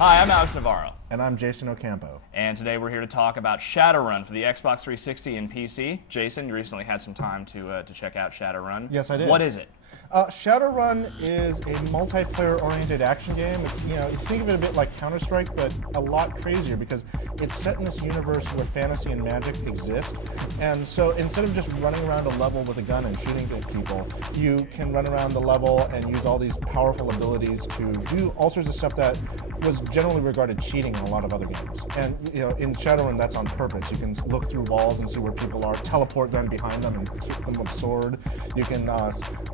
Hi, I'm Alex Navarro. And I'm Jason Ocampo. And today we're here to talk about Shadowrun for the Xbox 360 and PC. Jason, you recently had some time to check out Shadowrun. Yes, I did. What is it? Shadowrun is a multiplayer-oriented action game. It's, you think of it a bit like Counter-Strike, but a lot crazier because it's set in this universe where fantasy and magic exist. And so instead of just running around a level with a gun and shooting at people, you can run around the level and use all these powerful abilities to do all sorts of stuff that was generally regarded cheating in a lot of other games. And in Shadowrun, that's on purpose. You can look through walls and see where people are, teleport then behind them and hit them with a sword. You can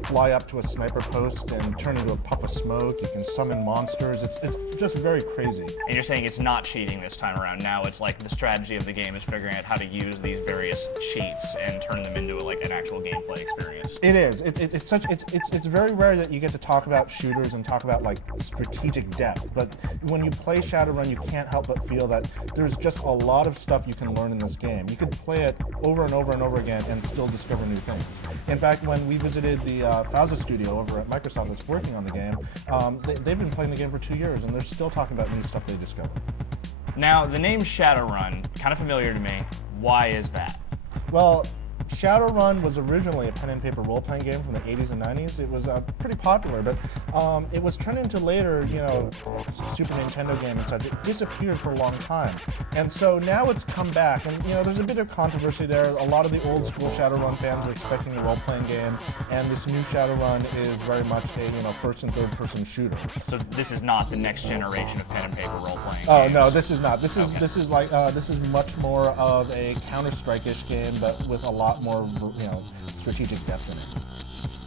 fly up to a sniper post and turn into a puff of smoke. You can summon monsters. It's just very crazy. And you're saying it's not cheating this time around. Now it's like the strategy of the game is figuring out how to use these various cheats and turn them into like an actual gameplay experience. It is. It's very rare that you get to talk about shooters and talk about like strategic depth. But when you play Shadowrun, you can't help but feel that there's just a lot of stuff you can learn in this game. You could play it over and over and over again and still discover new things. In fact, when we visited the Fauza studio over at Microsoft that's working on the game, they've been playing the game for 2 years and they're still talking about new stuff they discovered. Now, the name Shadowrun, kind of familiar to me. Why is that? Well, Shadowrun was originally a pen and paper role-playing game from the 80s and 90s. It was pretty popular, but it was turned into later, Super Nintendo game and such. It disappeared for a long time. And so now it's come back, and there's a bit of controversy there. A lot of the old school Shadowrun fans are expecting a role-playing game, and this new Shadowrun is very much a first and third person shooter. So this is not the next generation of pen and paper role-playing games? Oh no, this is not. This is much more of a Counter-Strike-ish game, but with a lot more, strategic depth in it.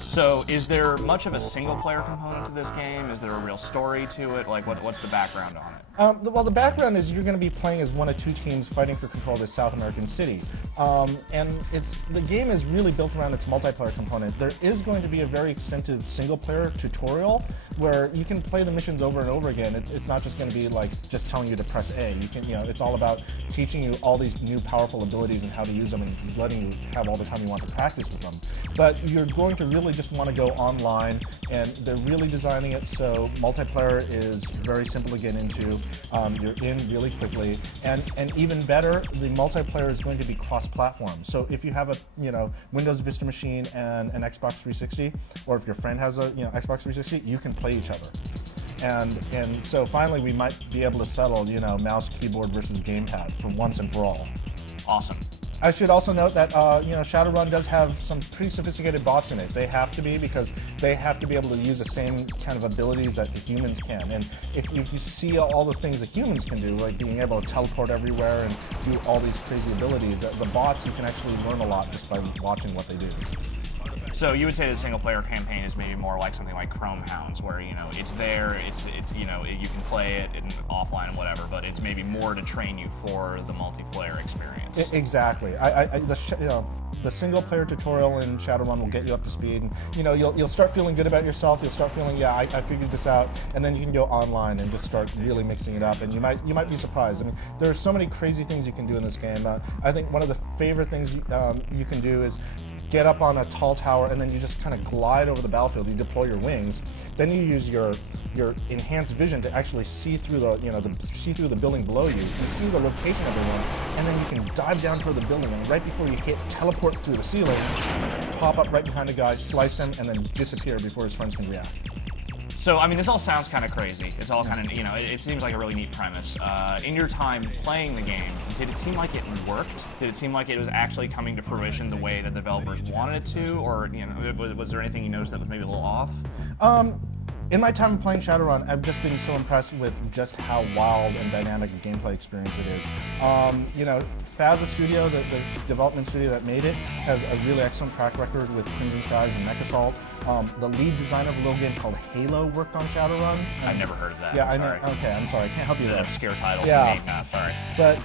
So, is there much of a single-player component to this game? Is there a real story to it? Like, what's the background on it? Well, the background is you're going to be playing as one of two teams fighting for control of this South American city. And the game is really built around its multiplayer component. There is going to be a very extensive single-player tutorial where you can play the missions over and over again. It's not just going to be like just telling you to press A. You can, it's all about teaching you all these new powerful abilities and how to use them and letting you have all the time you want to practice with them. But you're going to really just want to go online, and they're really designing it so multiplayer is very simple to get into. You're in really quickly, and even better, the multiplayer is going to be cross-platform. So if you have a Windows Vista machine and an Xbox 360, or if your friend has a Xbox 360, you can play each other. And so finally we might be able to settle mouse, keyboard versus gamepad for once and for all. Awesome. I should also note that Shadowrun does have some pretty sophisticated bots in it. They have to be, because they have to be able to use the same kind of abilities that the humans can. And if you see all the things that humans can do, like being able to teleport everywhere and do all these crazy abilities, the bots, you can actually learn a lot just by watching what they do. So you would say the single-player campaign is maybe more like something like Chrome Hounds, where it's there, it's you can play it offline and whatever, but it's maybe more to train you for the multiplayer experience. Exactly. The single-player tutorial in Shadowrun will get you up to speed. And, you'll start feeling good about yourself. You'll start feeling, I figured this out, and then you can go online and just start really mixing it up. And you might be surprised. I mean, there are so many crazy things you can do in this game. I think one of the favorite things you can do is get up on a tall tower, and then you just kind of glide over the battlefield. You deploy your wings. Then you use your enhanced vision to actually see through see through the building below you. You see the location of everyone, and then you can dive down toward the building, and right before you hit, teleport through the ceiling, pop up right behind the guy, slice him, and then disappear before his friends can react. So, I mean, this all sounds kind of crazy. It's all kind of, it seems like a really neat premise. In your time playing the game, did it seem like it worked? Did it seem like it was actually coming to fruition the way the developers wanted it to? Or, was there anything you noticed that was maybe a little off? In my time playing Shadowrun, I've just been so impressed with just how wild and dynamic a gameplay experience it is. Fauza Studio, the development studio that made it, has a really excellent track record with Crimson Skies and Mech Assault. The lead designer of a little game called Halo worked on Shadowrun. I've never heard of that. Yeah, I know. Okay, I'm sorry. I can't help you with that. Obscure title. Yeah. Sorry. But,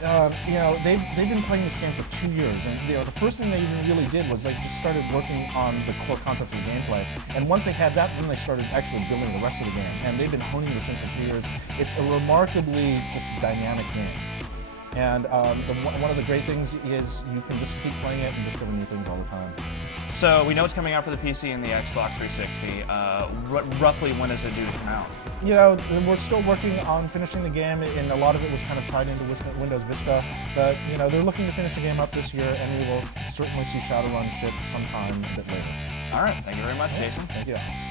they've been playing this game for 2 years. And, the first thing they even really did was they just started working on the core concepts of the gameplay. And once they had that, then they started actually building the rest of the game. And they've been honing this in for 3 years. It's a remarkably just dynamic game. And one of the great things is you can just keep playing it and discover new things all the time. So we know it's coming out for the PC and the Xbox 360. Roughly when is it due to come out? You know, we're still working on finishing the game, and a lot of it was kind of tied into Windows Vista. But, you know, they're looking to finish the game up this year, and we will certainly see Shadowrun ship sometime a bit later. All right. Thank you very much, Jason. Thank you, Alex.